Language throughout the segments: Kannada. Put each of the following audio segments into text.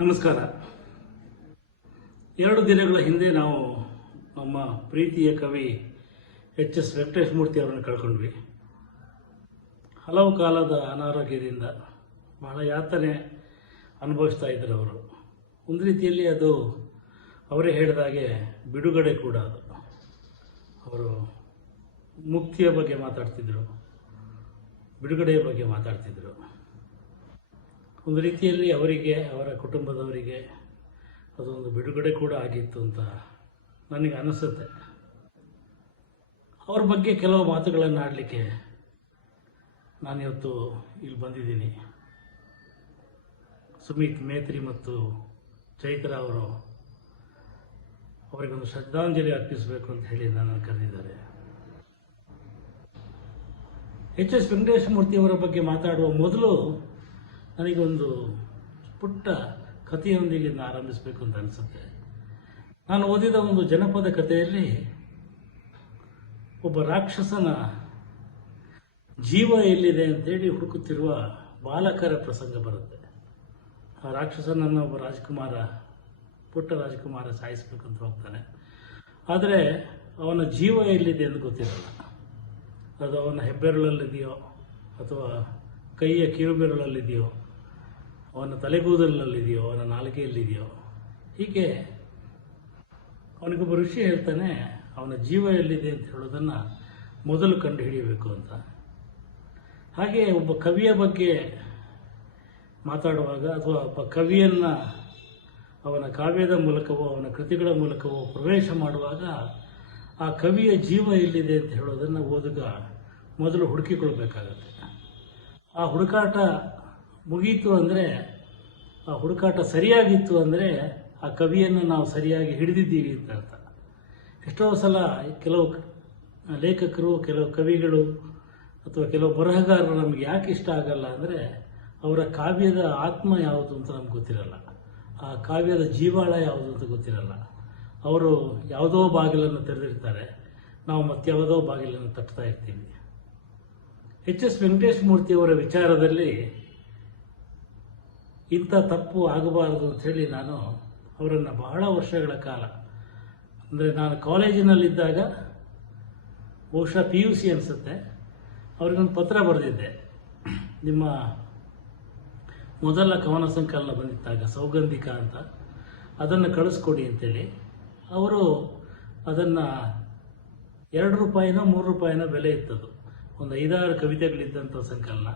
ನಮಸ್ಕಾರ. ಎರಡು ದಿನಗಳ ಹಿಂದೆ ನಾವು ನಮ್ಮ ಪ್ರೀತಿಯ ಕವಿ ಎಚ್ ಎಸ್ ವೆಂಕಟೇಶ್ ಮೂರ್ತಿ ಅವರನ್ನು ಕಳ್ಕೊಂಡ್ವಿ. ಹಲವು ಕಾಲದ ಅನಾರೋಗ್ಯದಿಂದ ಬಹಳ ಯಾತನೆ ಅನುಭವಿಸ್ತಾ ಇದ್ದರು ಅವರು. ಒಂದು ರೀತಿಯಲ್ಲಿ ಅದು ಅವರೇ ಹೇಳಿದಾಗೆ ಬಿಡುಗಡೆ ಕೂಡ ಅದು. ಅವರು ಮುಕ್ತಿಯ ಬಗ್ಗೆ ಮಾತಾಡ್ತಿದ್ರು, ಬಿಡುಗಡೆಯ ಬಗ್ಗೆ ಮಾತಾಡ್ತಿದ್ರು. ಒಂದು ರೀತಿಯಲ್ಲಿ ಅವರಿಗೆ, ಅವರ ಕುಟುಂಬದವರಿಗೆ ಅದೊಂದು ಬಿಡುಗಡೆ ಕೂಡ ಆಗಿತ್ತು ಅಂತ ನನಗೆ ಅನಿಸುತ್ತೆ. ಅವ್ರ ಬಗ್ಗೆ ಕೆಲವು ಮಾತುಗಳನ್ನು ಆಡಲಿಕ್ಕೆ ನಾನಿವತ್ತು ಇಲ್ಲಿ ಬಂದಿದ್ದೀನಿ. ಸುಮಿತ್ ಮೇತ್ರಿ ಮತ್ತು ಚೈತ್ರ ಅವರು ಅವರಿಗೊಂದು ಶ್ರದ್ಧಾಂಜಲಿ ಅರ್ಪಿಸಬೇಕು ಅಂತ ಹೇಳಿ ನನ್ನನ್ನು ಕರೆದಿದ್ದಾರೆ. ಎಚ್ ಎಸ್ ವೆಂಕಟೇಶ ಮೂರ್ತಿಯವರ ಬಗ್ಗೆ ಮಾತಾಡುವ ಮೊದಲು ನನಗೊಂದು ಪುಟ್ಟ ಕಥೆಯೊಂದಿಗೆ ಇದನ್ನು ಆರಂಭಿಸಬೇಕು ಅಂತ ಅನಿಸುತ್ತೆ. ನಾನು ಓದಿದ ಒಂದು ಜನಪದ ಕಥೆಯಲ್ಲಿ ಒಬ್ಬ ರಾಕ್ಷಸನ ಜೀವ ಎಲ್ಲಿದೆ ಅಂತೇಳಿ ಹುಡುಕುತ್ತಿರುವ ಬಾಲಕರ ಪ್ರಸಂಗ ಬರುತ್ತೆ. ಆ ರಾಕ್ಷಸನನ್ನು ಒಬ್ಬ ರಾಜಕುಮಾರ, ಪುಟ್ಟ ರಾಜಕುಮಾರ ಸಾಯಿಸ್ಬೇಕಂತ ಹೋಗ್ತಾನೆ. ಆದರೆ ಅವನ ಜೀವ ಎಲ್ಲಿದೆ ಅಂತ ಗೊತ್ತಿರಲ್ಲ. ಅದು ಅವನ ಹೆಬ್ಬೆರಳಲ್ಲಿದೆಯೋ ಅಥವಾ ಕೈಯ ಕಿರುಬೆರಳಲ್ಲಿದೆಯೋ ಅವನ ತಲೆಗೂದಲಿನಲ್ಲಿದೆಯೋ, ಅವನ ನಾಲಿಗೆಯಲ್ಲಿದೆಯೋ, ಹೀಗೆ ಅವನಿಗೊಬ್ಬ ಋಷಿ ಹೇಳ್ತಾನೆ, ಅವನ ಜೀವ ಎಲ್ಲಿದೆ ಅಂತ ಹೇಳೋದನ್ನು ಮೊದಲು ಕಂಡು ಹಿಡಿಯಬೇಕು ಅಂತ. ಹಾಗೆ ಒಬ್ಬ ಕವಿಯ ಬಗ್ಗೆ ಮಾತಾಡುವಾಗ ಅಥವಾ ಒಬ್ಬ ಕವಿಯನ್ನು ಅವನ ಕಾವ್ಯದ ಮೂಲಕವೋ, ಅವನ ಕೃತಿಗಳ ಮೂಲಕವೋ ಪ್ರವೇಶ ಮಾಡುವಾಗ ಆ ಕವಿಯ ಜೀವ ಎಲ್ಲಿದೆ ಅಂತ ಹೇಳೋದನ್ನು ಓದುಗ ಮೊದಲು ಹುಡುಕಿಕೊಳ್ಬೇಕಾಗತ್ತೆ. ಆ ಹುಡುಕಾಟ ಮುಗೀತು ಅಂದರೆ, ಆ ಹುಡುಕಾಟ ಸರಿಯಾಗಿತ್ತು ಅಂದರೆ, ಆ ಕವಿಯನ್ನು ನಾವು ಸರಿಯಾಗಿ ಹಿಡಿದಿದ್ದೀವಿ ಅಂತ ಅರ್ಥ. ಎಷ್ಟೋ ಸಲ ಕೆಲವು ಲೇಖಕರು, ಕೆಲವು ಕವಿಗಳು ಅಥವಾ ಕೆಲವು ಬರಹಗಾರರು ನಮಗೆ ಯಾಕೆ ಇಷ್ಟ ಆಗಲ್ಲ ಅಂದರೆ, ಅವರ ಕಾವ್ಯದ ಆತ್ಮ ಯಾವುದು ಅಂತ ನಮ್ಗೆ ಗೊತ್ತಿರಲ್ಲ. ಆ ಕಾವ್ಯದ ಜೀವಾಳ ಯಾವುದು ಅಂತ ಗೊತ್ತಿರಲ್ಲ. ಅವರು ಯಾವುದೋ ಬಾಗಿಲನ್ನು ತೆರೆದಿರ್ತಾರೆ ನಾವು ಮತ್ಯಾವುದೋ ಬಾಗಿಲನ್ನು ತಟ್ತಾ ಇರ್ತೀವಿ. ಎಚ್ ಎಸ್ ವೆಂಕಟೇಶ್ ಮೂರ್ತಿಯವರ ವಿಚಾರದಲ್ಲಿ ಇಂಥ ತಪ್ಪು ಆಗಬಾರದು ಅಂಥೇಳಿ ನಾನು ಅವರನ್ನು ಬಹಳ ವರ್ಷಗಳ ಕಾಲ, ಅಂದರೆ ನಾನು ಕಾಲೇಜಿನಲ್ಲಿದ್ದಾಗ ಬಹುಶಃ ಪಿ ಯು ಸಿ ಅನಿಸುತ್ತೆ ಅವ್ರಿಗೊಂದು ಪತ್ರ ಬರೆದಿದ್ದೆ. ನಿಮ್ಮ ಮೊದಲ ಕವನ ಸಂಕಲನ ಬಂದಿದ್ದಾಗ, ಸೌಗಂಧಿಕ ಅಂತ, ಅದನ್ನು ಕಳಿಸ್ಕೊಡಿ ಅಂತೇಳಿ. ಅವರು ಅದನ್ನು ಎರಡು ರೂಪಾಯಿನೋ ಮೂರು ರೂಪಾಯಿನೋ ಬೆಲೆ ಇತ್ತದು. ಒಂದು ಐದಾರು ಕವಿತೆಗಳಿದ್ದಂಥ ಸಂಕಲನ.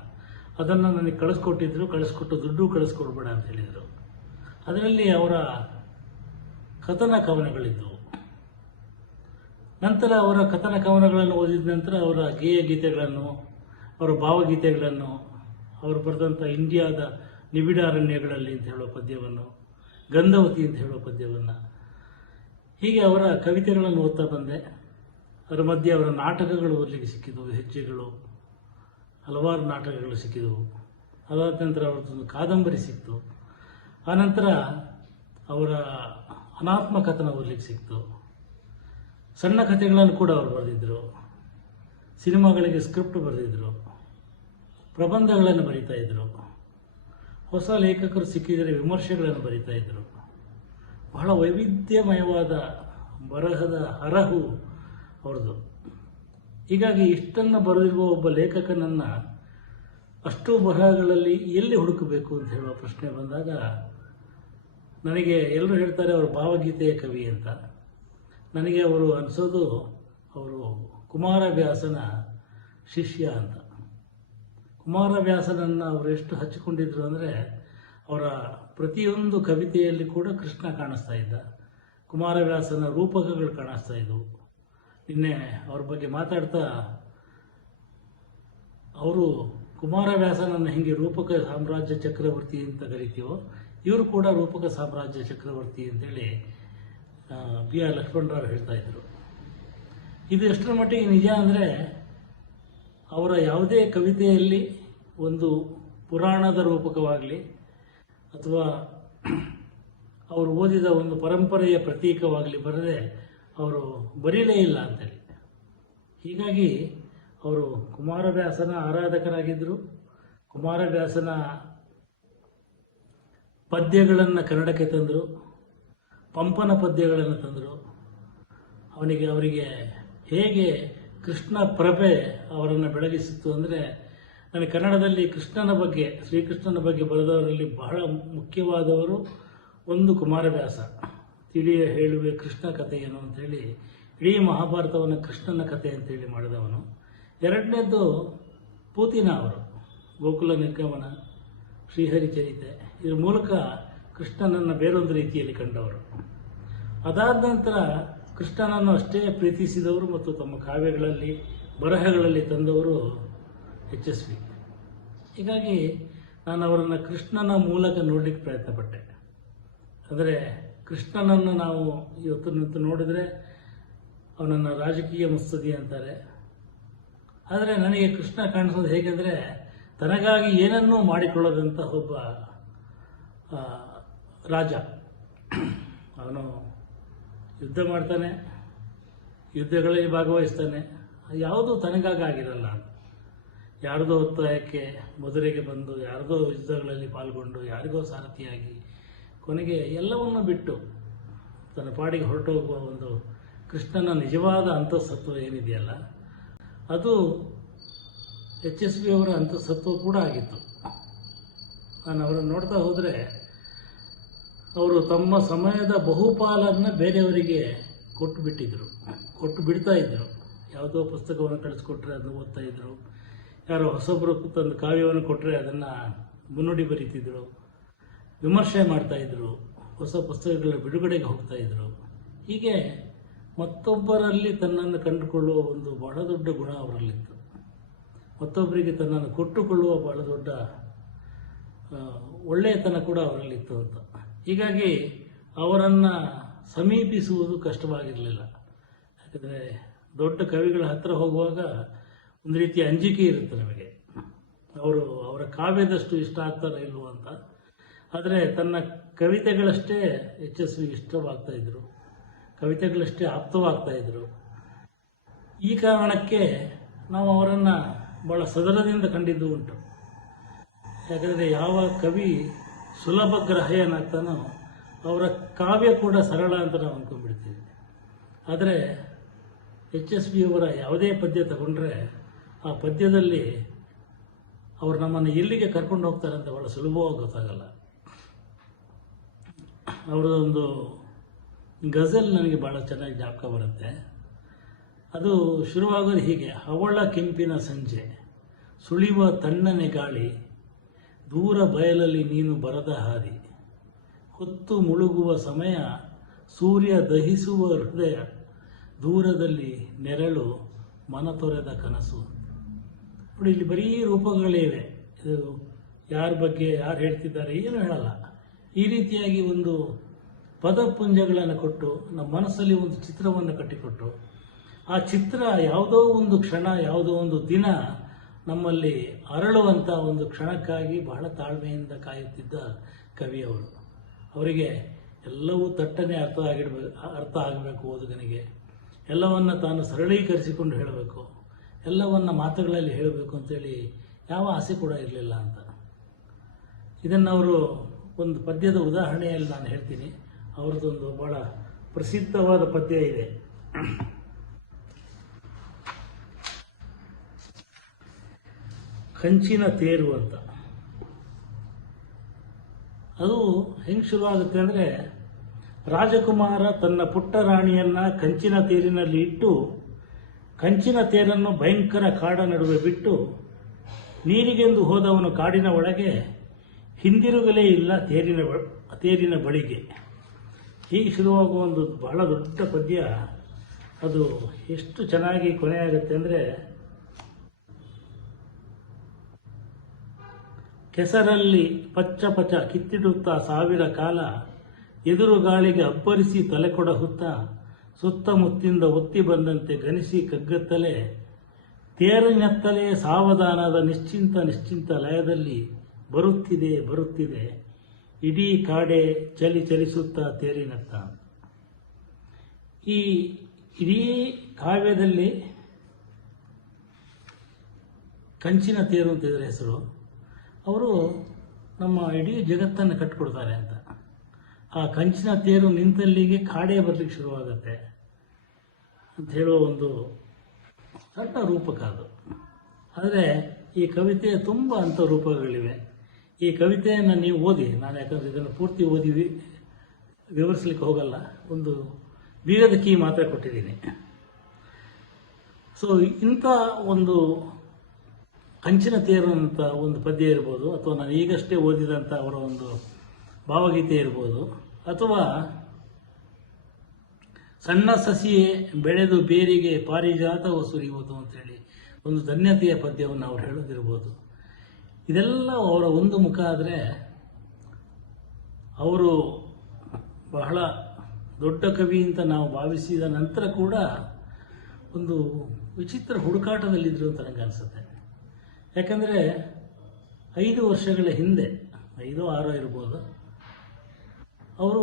ಅದನ್ನು ನನಗೆ ಕಳಿಸ್ಕೊಟ್ಟಿದ್ರು, ಕಳಿಸ್ಕೊಟ್ಟು ದುಡ್ಡು ಕಳಿಸ್ಕೊಡ್ಬೇಡ ಅಂತ ಹೇಳಿದರು. ಅದರಲ್ಲಿ ಅವರ ಕಥನ ಕವನಗಳಿದ್ದವು ನಂತರ ಅವರ ಕಥನ ಕವನಗಳನ್ನು ಓದಿದ ನಂತರ ಅವರ ಗೇಯ ಗೀತೆಗಳನ್ನು, ಅವರ ಭಾವಗೀತೆಗಳನ್ನು, ಅವರು ಬರೆದಂಥ ಇಂಡಿಯಾದ ನಿಬಿಡ ಅರಣ್ಯಗಳಲ್ಲಿ ಅಂತ ಹೇಳೋ ಪದ್ಯವನ್ನು, ಗಂಧವತಿ ಅಂತ ಹೇಳೋ ಪದ್ಯವನ್ನು. ಹೀಗೆ ಅವರ ಕವಿತೆಗಳನ್ನು ಓದ್ತಾ ಬಂದೆ. ಅದರ ಮಧ್ಯೆ ಅವರ ನಾಟಕಗಳು ಓದಲಿಕ್ಕೆ ಸಿಕ್ಕಿದವು, ಹೆಜ್ಜೆಗಳು. ಹಲವಾರು ನಾಟಕಗಳು ಸಿಕ್ಕಿದವು. ಅದಾದ ನಂತರ ಅವರದೊಂದು ಕಾದಂಬರಿ ಸಿಕ್ತು. ಆನಂತರ ಅವರ ಅನಾತ್ಮ ಕಥನ ಓದಲಿಕ್ಕೆ ಸಿಕ್ತು. ಸಣ್ಣ ಕಥೆಗಳನ್ನು ಕೂಡ ಅವರು ಬರೆದಿದ್ದರು ಸಿನಿಮಾಗಳಿಗೆ ಸ್ಕ್ರಿಪ್ಟ್ ಬರೆದಿದ್ದರು ಪ್ರಬಂಧಗಳನ್ನು ಬರೀತಾ ಇದ್ದರು ಹೊಸ ಲೇಖಕರು ಸಿಕ್ಕಿದರೆ ವಿಮರ್ಶೆಗಳನ್ನು ಬರೀತಾ ಇದ್ದರು ಬಹಳ ವೈವಿಧ್ಯಮಯವಾದ ಬರಹದ ಅರಹು ಅವ್ರದ್ದು. ಹೀಗಾಗಿ ಇಷ್ಟನ್ನು ಬರೆದಿರುವ ಒಬ್ಬ ಲೇಖಕನನ್ನು ಅಷ್ಟು ಬರಹಗಳಲ್ಲಿ ಎಲ್ಲಿ ಹುಡುಕಬೇಕು ಅಂತ ಹೇಳುವ ಪ್ರಶ್ನೆ ಬಂದಾಗ, ನನಗೆ ಎಲ್ಲರೂ ಹೇಳ್ತಾರೆ ಅವರು ಭಾವಗೀತೆಯ ಕವಿ ಅಂತ. ನನಗೆ ಅವರು ಅನಿಸೋದು ಅವರು ಕುಮಾರವ್ಯಾಸನ ಶಿಷ್ಯ ಅಂತ. ಕುಮಾರವ್ಯಾಸನನ್ನು ಅವರು ಎಷ್ಟು ಹಚ್ಚಿಕೊಂಡಿದ್ರು ಅಂದರೆ ಅವರ ಪ್ರತಿಯೊಂದು ಕವಿತೆಯಲ್ಲಿ ಕೂಡ ಕೃಷ್ಣ ಕಾಣಿಸ್ತಾ ಇದ್ದ, ಕುಮಾರವ್ಯಾಸನ ರೂಪಕಗಳು ಕಾಣಿಸ್ತಾ ಇದ್ದವು ನಿನ್ನೆ ಅವ್ರ ಬಗ್ಗೆ ಮಾತಾಡ್ತಾ ಅವರು ಕುಮಾರವ್ಯಾಸನನ್ನು ಹೆಂಗೆ ರೂಪಕ ಸಾಮ್ರಾಜ್ಯ ಚಕ್ರವರ್ತಿ ಅಂತ ಕರಿತೀವೋ, ಇವರು ಕೂಡ ರೂಪಕ ಸಾಮ್ರಾಜ್ಯ ಚಕ್ರವರ್ತಿ ಅಂತೇಳಿ ಬಿ ಆರ್ ಲಕ್ಷ್ಮಣರಾವ್ ಹೇಳ್ತಾ ಇದ್ರು. ಇದು ಎಷ್ಟರ ಮಟ್ಟಿಗೆ ನಿಜ ಅಂದರೆ ಅವರ ಯಾವುದೇ ಕವಿತೆಯಲ್ಲಿ ಒಂದು ಪುರಾಣದ ರೂಪಕವಾಗಲಿ ಅಥವಾ ಅವರು ಓದಿದ ಒಂದು ಪರಂಪರೆಯ ಪ್ರತೀಕವಾಗಲಿ ಬರದೆ ಅವರು ಬರೀಲೇ ಇಲ್ಲ ಅಂತೇಳಿ. ಹೀಗಾಗಿ ಅವರು ಕುಮಾರವ್ಯಾಸನ ಆರಾಧಕರಾಗಿದ್ದರು ಕುಮಾರವ್ಯಾಸನ ಪದ್ಯಗಳನ್ನು ಕನ್ನಡಕ್ಕೆ ತಂದರು. ಪಂಪನ ಪದ್ಯಗಳನ್ನು ತಂದರು. ಅವನಿಗೆ, ಅವರಿಗೆ ಹೇಗೆ ಕೃಷ್ಣ ಪ್ರಭೆ ಅವರನ್ನು ಬೆಳಗಿಸಿತ್ತು ಅಂದರೆ ನನಗೆ ಕನ್ನಡದಲ್ಲಿ ಕೃಷ್ಣನ ಬಗ್ಗೆ, ಶ್ರೀಕೃಷ್ಣನ ಬಗ್ಗೆ ಬರೆದವರಲ್ಲಿ ಬಹಳ ಮುಖ್ಯವಾದವರು ಒಂದು ಕುಮಾರವ್ಯಾಸ. ತಿಳಿಯ ಹೇಳುವೆ ಕೃಷ್ಣ ಕಥೆಯೇನು ಅಂತೇಳಿ ಇಡೀ ಮಹಾಭಾರತವನ್ನು ಕೃಷ್ಣನ ಕಥೆ ಅಂತೇಳಿ ಮಾಡಿದವನು. ಎರಡನೇದ್ದು ಪೂತಿನ ಅವರು, ಗೋಕುಲ ನಿರ್ಗಮನ, ಶ್ರೀಹರಿಚರಿತೆ. ಇದ್ರ ಮೂಲಕ ಕೃಷ್ಣನನ್ನು ಬೇರೊಂದು ರೀತಿಯಲ್ಲಿ ಕಂಡವರು. ಅದಾದ ನಂತರ ಕೃಷ್ಣನನ್ನು ಅಷ್ಟೇ ಪ್ರೀತಿಸಿದವರು ಮತ್ತು ತಮ್ಮ ಕಾವ್ಯಗಳಲ್ಲಿ, ಬರಹಗಳಲ್ಲಿ ತಂದವರು ಎಚ್ ಎಸ್ ವಿ ಹೀಗಾಗಿ ನಾನು ಅವರನ್ನು ಕೃಷ್ಣನ ಮೂಲಕ ನೋಡಲಿಕ್ಕೆ ಪ್ರಯತ್ನಪಟ್ಟೆ. ಅಂದರೆ ಕೃಷ್ಣನನ್ನು ನಾವು ಇವತ್ತು ನಿಂತು ನೋಡಿದರೆ ಅವನನ್ನು ರಾಜಕೀಯ ಮುತ್ಸದಿ ಅಂತಾರೆ. ಆದರೆ ನನಗೆ ಕೃಷ್ಣ ಕಾಣಿಸೋದು ಹೇಗೆಂದರೆ ತನಗಾಗಿ ಏನನ್ನೂ ಮಾಡಿಕೊಳ್ಳದಂಥ ಒಬ್ಬ ರಾಜ. ಅವನು ಯುದ್ಧ ಮಾಡ್ತಾನೆ, ಯುದ್ಧಗಳಲ್ಲಿ ಭಾಗವಹಿಸ್ತಾನೆ. ಯಾವುದೂ ತನಗಾಗಿ ಆಗಿರಲ್ಲ ಯಾರದೋ ಒತ್ತಾಯಕ್ಕೆ, ಮಧುರೆಗೆ ಬಂದು, ಯಾರದೋ ಯುದ್ಧಗಳಲ್ಲಿ ಪಾಲ್ಗೊಂಡು, ಯಾರಿಗೋ ಸಾರಥಿಯಾಗಿ ಕೊನೆಗೆ ಎಲ್ಲವನ್ನು ಬಿಟ್ಟು ತನ್ನ ಪಾಡಿಗೆ ಹೊರಟೋಗುವ ಒಂದು ಕೃಷ್ಣನ ನಿಜವಾದ ಅಂತಃಸತ್ವ ಏನಿದೆಯಲ್ಲ, ಅದು ಎಚ್ ಎಸ್ ಬಿ ಅವರ ಅಂತಸತ್ವ ಕೂಡ ಆಗಿತ್ತು. ನಾನು ಅವರನ್ನು ನೋಡ್ತಾ ಹೋದರೆ ಅವರು ತಮ್ಮ ಸಮಯದ ಬಹುಪಾಲನ್ನು ಬೇರೆಯವರಿಗೆ ಕೊಟ್ಟು ಬಿಟ್ಟಿದ್ದರು ಕೊಟ್ಟು ಬಿಡ್ತಾ ಇದ್ರು. ಯಾವುದೋ ಪುಸ್ತಕವನ್ನು ಕಳಿಸ್ಕೊಟ್ರೆ ಅದನ್ನು ಓದ್ತಾ ಇದ್ರು, ಯಾರೋ ಹೊಸೊಬ್ಬರು ತಂದು ಕಾವ್ಯವನ್ನು ಕೊಟ್ಟರೆ ಅದನ್ನು ಮುನ್ನುಡಿ ಬರೀತಿದ್ರು. ವಿಮರ್ಶೆ ಮಾಡ್ತಾ ಇದ್ರು, ಹೊಸ ಪುಸ್ತಕಗಳ ಬಿಡುಗಡೆಗೆ ಹೋಗ್ತಾ ಇದ್ರು. ಹೀಗೆ ಮತ್ತೊಬ್ಬರಲ್ಲಿ ತನ್ನನ್ನು ಕಂಡುಕೊಳ್ಳುವ ಒಂದು ಬಹಳ ದೊಡ್ಡ ಗುಣ ಅವರಲ್ಲಿತ್ತು. ಮತ್ತೊಬ್ಬರಿಗೆ ತನ್ನನ್ನು ಕೊಟ್ಟುಕೊಳ್ಳುವ ಬಹಳ ದೊಡ್ಡ ಒಳ್ಳೆಯತನ ಕೂಡ ಅವರಲ್ಲಿತ್ತು ಅಂತ. ಹೀಗಾಗಿ ಅವರನ್ನು ಸಮೀಪಿಸುವುದು ಕಷ್ಟವಾಗಿರಲಿಲ್ಲ. ಯಾಕಂದರೆ ದೊಡ್ಡ ಕವಿಗಳ ಹತ್ತಿರ ಹೋಗುವಾಗ ಒಂದು ರೀತಿಯ ಅಂಜಿಕೆ ಇರುತ್ತೆ ನಮಗೆ. ಅವರು ಅವರ ಕಾವ್ಯದಷ್ಟು ಇಷ್ಟ ಆಗ್ತಾರೋ ಇಲ್ವೋ ಅಂತ. ಆದರೆ ತನ್ನ ಕವಿತೆಗಳಷ್ಟೇ ಎಚ್ ಎಸ್ ವಿ ಇಷ್ಟವಾಗ್ತಾ ಇದ್ರು. ಕವಿತೆಗಳಷ್ಟೇ ಆಪ್ತವಾಗ್ತಾ ಇದ್ರು. ಈ ಕಾರಣಕ್ಕೆ ನಾವು ಅವರನ್ನು ಭಾಳ ಸದರದಿಂದ ಕಂಡಿದ್ದು ಉಂಟು. ಯಾಕಂದರೆ ಯಾವ ಕವಿ ಸುಲಭ ಗ್ರಾಹ್ಯನಾಗ್ತಾನೋ ಅವರ ಕಾವ್ಯ ಕೂಡ ಸರಳ ಅಂತ ನಾವು ಅಂದ್ಕೊಂಡ್ಬಿಡ್ತೀವಿ ಆದರೆ ಎಚ್ ಎಸ್ ಬಿ ಅವರ ಯಾವುದೇ ಪದ್ಯ ತಗೊಂಡ್ರೆ ಆ ಪದ್ಯದಲ್ಲಿ ಅವರು ನಮ್ಮನ್ನು ಎಲ್ಲಿಗೆ ಕರ್ಕೊಂಡು ಹೋಗ್ತಾರೆ ಅಂತ ಭಾಳ ಸುಲಭವಾಗಿ ಗೊತ್ತಾಗಲ್ಲ. ಅವರದೊಂದು ಗಜಲ್ ನನಗೆ ಭಾಳ ಚೆನ್ನಾಗಿ ಜಾಪಕ ಬರುತ್ತೆ. ಅದು ಶುರುವಾಗೋದು ಹೀಗೆ ಹವಳ ಕೆಂಪಿನ ಸಂಜೆ, ಸುಳಿವ ತಣ್ಣನೆ ಗಾಳಿ, ದೂರ ಬಯಲಲ್ಲಿ ನೀನು ಬರದ ಹಾದಿ, ಹೊತ್ತು ಮುಳುಗುವ ಸಮಯ, ಸೂರ್ಯ ದಹಿಸುವ ಹೃದಯ, ದೂರದಲ್ಲಿ ನೆರಳು, ಮನ ತೊರೆದ ಕನಸು. ನೋಡಿ, ಇಲ್ಲಿ ಬರೀ ರೂಪಗಳಿವೆ ಇದು ಯಾರ ಬಗ್ಗೆ ಯಾರು ಹೇಳ್ತಿದ್ದಾರೆ ಏನು ಹೇಳಲ್ಲ. ಈ ರೀತಿಯಾಗಿ ಒಂದು ಪದಪುಂಜಗಳನ್ನು ಕೊಟ್ಟು ನಮ್ಮ ಮನಸ್ಸಲ್ಲಿ ಒಂದು ಚಿತ್ರವನ್ನು ಕಟ್ಟಿಕೊಟ್ಟು ಆ ಚಿತ್ರ ಯಾವುದೋ ಒಂದು ಕ್ಷಣ, ಯಾವುದೋ ಒಂದು ದಿನ ನಮ್ಮಲ್ಲಿ ಅರಳುವಂಥ ಒಂದು ಕ್ಷಣಕ್ಕಾಗಿ ಬಹಳ ತಾಳ್ಮೆಯಿಂದ ಕಾಯುತ್ತಿದ್ದ ಕವಿಯವರು ಅವರಿಗೆ ಎಲ್ಲವೂ ತಟ್ಟನೆ ಅರ್ಥ ಆಗಿಡ್ಬೇಕು ಅರ್ಥ ಆಗಬೇಕು ಓದುಗನಿಗೆ. ಎಲ್ಲವನ್ನು ತಾನು ಸರಳೀಕರಿಸಿಕೊಂಡು ಹೇಳಬೇಕು. ಎಲ್ಲವನ್ನು ಮಾತುಗಳಲ್ಲಿ ಹೇಳಬೇಕು ಅಂತೇಳಿ ಯಾವ ಆಸೆ ಕೂಡ ಇರಲಿಲ್ಲ ಅಂತ. ಇದನ್ನು ಅವರು ಒಂದು ಪದ್ಯದ ಉದಾಹರಣೆಯಲ್ಲಿ ನಾನು ಹೇಳ್ತೀನಿ. ಅವ್ರದ್ದೊಂದು ಬಹಳ ಪ್ರಸಿದ್ಧವಾದ ಪದ್ಯ ಇದೆ. ಕಂಚಿನ ತೇರು ಅಂತ. ಅದು ಹೆಂಗೆ ಶುರುವಾಗುತ್ತೆ ಅಂದರೆ, ರಾಜಕುಮಾರ ತನ್ನ ಪುಟ್ಟ ರಾಣಿಯನ್ನ ಕಂಚಿನ ತೇರಿನಲ್ಲಿ ಇಟ್ಟು, ಕಂಚಿನ ತೇರನ್ನು ಭಯಂಕರ ಕಾಡ ನಡುವೆ ಬಿಟ್ಟು, ನೀರಿಗೆಂದು ಹೋದವನು ಕಾಡಿನ ಒಳಗೆ ಹಿಂದಿರುಗಲೇ ಇಲ್ಲ ತೇರಿನ ತೇರಿನ ಬಳಿಗೆ. ಹೀಗೆ ಶುರುವಾಗುವ ಒಂದು ಬಹಳ ದೊಡ್ಡ ಪದ್ಯ. ಅದು ಎಷ್ಟು ಚೆನ್ನಾಗಿ ಕೊನೆಯಾಗುತ್ತೆ ಅಂದರೆ, ಕೆಸರಲ್ಲಿ ಪಚ್ಚ ಪಚ ಕಿತ್ತಿಡುತ್ತಾ ಸಾವಿರ ಕಾಲ, ಎದುರು ಗಾಳಿಗೆ ಅಬ್ಬರಿಸಿ ತಲೆ ಹುತ್ತ ಸುತ್ತಮುತ್ತಿಂದ ಒತ್ತಿ ಬಂದಂತೆ ಗನಿಸಿ ಕಗ್ಗತ್ತಲೆ ತೇರಿನತ್ತಲೆಯೇ ಸಾವಧಾನದ ನಿಶ್ಚಿಂತ ನಿಶ್ಚಿಂತ ಲಯದಲ್ಲಿ ಬರುತ್ತಿದೆ ಬರುತ್ತಿದೆ. ಇಡೀ ಕಾಡೆ ಚಲಿ ಚಲಿಸುತ್ತಾ ತೇರಿನತ್ತ ಈ ಇಡೀ ಕಾವ್ಯದಲ್ಲಿ ಕಂಚಿನ ತೇರು ಅಂತ ಇದರ ಹೆಸರು. ಅವರು ನಮ್ಮ ಇಡೀ ಜಗತ್ತನ್ನು ಕಟ್ಕೊಡ್ತಾರೆ ಅಂತ. ಆ ಕಂಚಿನ ತೇರು ನಿಂತಲ್ಲಿಗೆ ಕಾಡೆ ಬರಲಿಕ್ಕೆ ಶುರುವಾಗತ್ತೆ ಅಂತ ಹೇಳೋ ಒಂದು ಸಣ್ಣ ರೂಪಕ ಅದು. ಆದರೆ ಈ ಕವಿತೆಯ ತುಂಬ ಅಂಥ ರೂಪಗಳಿವೆ. ಈ ಕವಿತೆಯನ್ನು ನೀವು ಓದಿ, ನಾನು ಯಾಕಂದರೆ ಇದನ್ನು ಪೂರ್ತಿ ಓದಿ ವಿವರಿಸಲಿಕ್ಕೆ ಹೋಗಲ್ಲ, ಒಂದು ಬೀಗದ ಕೀ ಮಾತ್ರ ಕೊಟ್ಟಿದ್ದೀನಿ. ಸೊ ಇಂಥ ಒಂದು ಕಂಚಿನ ತೇರಂಥ ಒಂದು ಪದ್ಯ ಇರ್ಬೋದು, ಅಥವಾ ನಾನು ಈಗಷ್ಟೇ ಓದಿದಂಥ ಅವರ ಒಂದು ಭಾವಗೀತೆ ಇರ್ಬೋದು, ಅಥವಾ ಸಣ್ಣ ಸಸಿಯೇ ಬೆಳೆದು ಬೇರಿಗೆ ಪಾರಿಜಾತವು ಸುರಿಯುವುದು ಅಂತೇಳಿ ಒಂದು ಧನ್ಯತೆಯ ಪದ್ಯವನ್ನು ಅವ್ರು ಹೇಳೋದಿರ್ಬೋದು. ಇದೆಲ್ಲ ಅವರ ಒಂದು ಮುಖ ಆದರೆ ಅವರು ಬಹಳ ದೊಡ್ಡ ಕವಿ ಅಂತ ನಾವು ಭಾವಿಸಿದ ನಂತರ ಕೂಡ ಒಂದು ವಿಚಿತ್ರ ಹುಡುಕಾಟದಲ್ಲಿದ್ದರು ಅಂತ ನನಗೆ ಅನಿಸುತ್ತೆ. ಯಾಕಂದರೆ ಐದು ವರ್ಷಗಳ ಹಿಂದೆ, ಐದು ಆರೋ ಇರ್ಬೋದು, ಅವರು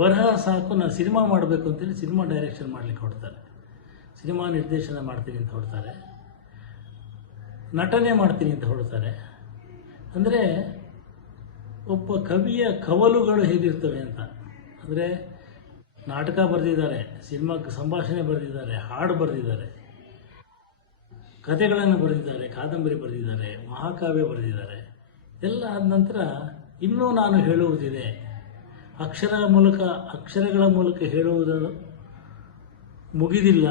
ಬರಹ ಸಾಕು, ನಾನು ಸಿನಿಮಾ ಮಾಡಬೇಕು ಅಂತೇಳಿ ಸಿನಿಮಾ ಡೈರೆಕ್ಷನ್ ಮಾಡಲಿಕ್ಕೆ ಹೊಡ್ತಾರೆ ಸಿನಿಮಾ ನಿರ್ದೇಶನ ಮಾಡ್ತೀನಿ ಅಂತ ಹೊಡ್ತಾರೆ ನಟನೆ ಮಾಡ್ತೀನಿ ಅಂತ ಹೊಡ್ತಾರೆ ಅಂದರೆ ಒಬ್ಬ ಕವಿಯ ಕವಲುಗಳು ಹೇಗಿರ್ತವೆ ಅಂತ. ಅಂದರೆ ನಾಟಕ ಬರೆದಿದ್ದಾರೆ, ಸಿನಿಮಾ ಸಂಭಾಷಣೆ ಬರೆದಿದ್ದಾರೆ, ಹಾಡು ಬರೆದಿದ್ದಾರೆ ಕಥೆಗಳನ್ನು ಬರೆದಿದ್ದಾರೆ, ಕಾದಂಬರಿ ಬರೆದಿದ್ದಾರೆ, ಮಹಾಕಾವ್ಯ ಬರೆದಿದ್ದಾರೆ. ಎಲ್ಲ ಆದ ನಂತರ ಇನ್ನೂ ನಾನು ಹೇಳುವುದಿದೆ. ಅಕ್ಷರ ಮೂಲಕ, ಅಕ್ಷರಗಳ ಮೂಲಕ ಹೇಳುವುದು ಮುಗಿದಿಲ್ಲ.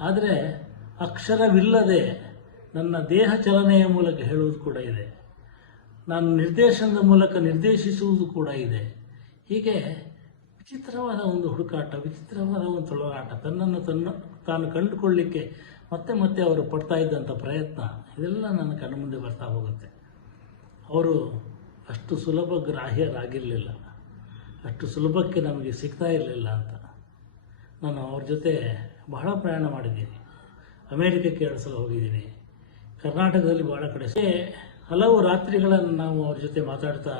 ಆದರೆ ಅಕ್ಷರವಿಲ್ಲದೆ ನನ್ನ ದೇಹ ಚಲನೆಯ ಮೂಲಕ ಹೇಳುವುದು ಕೂಡ ಇದೆ. ನಾನು ನಿರ್ದೇಶನದ ಮೂಲಕ ನಿರ್ದೇಶಿಸುವುದು ಕೂಡ ಇದೆ. ಹೀಗೆ ವಿಚಿತ್ರವಾದ ಒಂದು ಹುಡುಕಾಟ, ವಿಚಿತ್ರವಾದ ಒಂದು ತೊಳಗಾಟ, ತನ್ನನ್ನು ತನ್ನ, ತಾನು ಕಂಡುಕೊಳ್ಳಿಕ್ಕೆ ಮತ್ತೆ ಮತ್ತೆ ಅವರು ಪಡ್ತಾ ಇದ್ದಂಥ ಪ್ರಯತ್ನ, ಇದೆಲ್ಲ ನನ್ನ ಕಣ್ಣು ಮುಂದೆ ಬರ್ತಾ ಹೋಗುತ್ತೆ. ಅವರು ಅಷ್ಟು ಸುಲಭ ಗ್ರಾಹ್ಯರಾಗಿರಲಿಲ್ಲ. ಅಷ್ಟು ಸುಲಭಕ್ಕೆ ನಮಗೆ ಸಿಗ್ತಾ ಇರಲಿಲ್ಲ ಅಂತ. ನಾನು ಅವ್ರ ಜೊತೆ ಬಹಳ ಪ್ರಯಾಣ ಮಾಡಿದ್ದೀನಿ. ಅಮೇರಿಕಕ್ಕೆ ಎರಡು ಸಲ ಹೋಗಿದ್ದೀನಿ. ಕರ್ನಾಟಕದಲ್ಲಿ ಬಹಳ ಕಡೆ. ಹಲವು ರಾತ್ರಿಗಳನ್ನು ನಾವು ಅವ್ರ ಜೊತೆ ಮಾತಾಡ್ತಾ,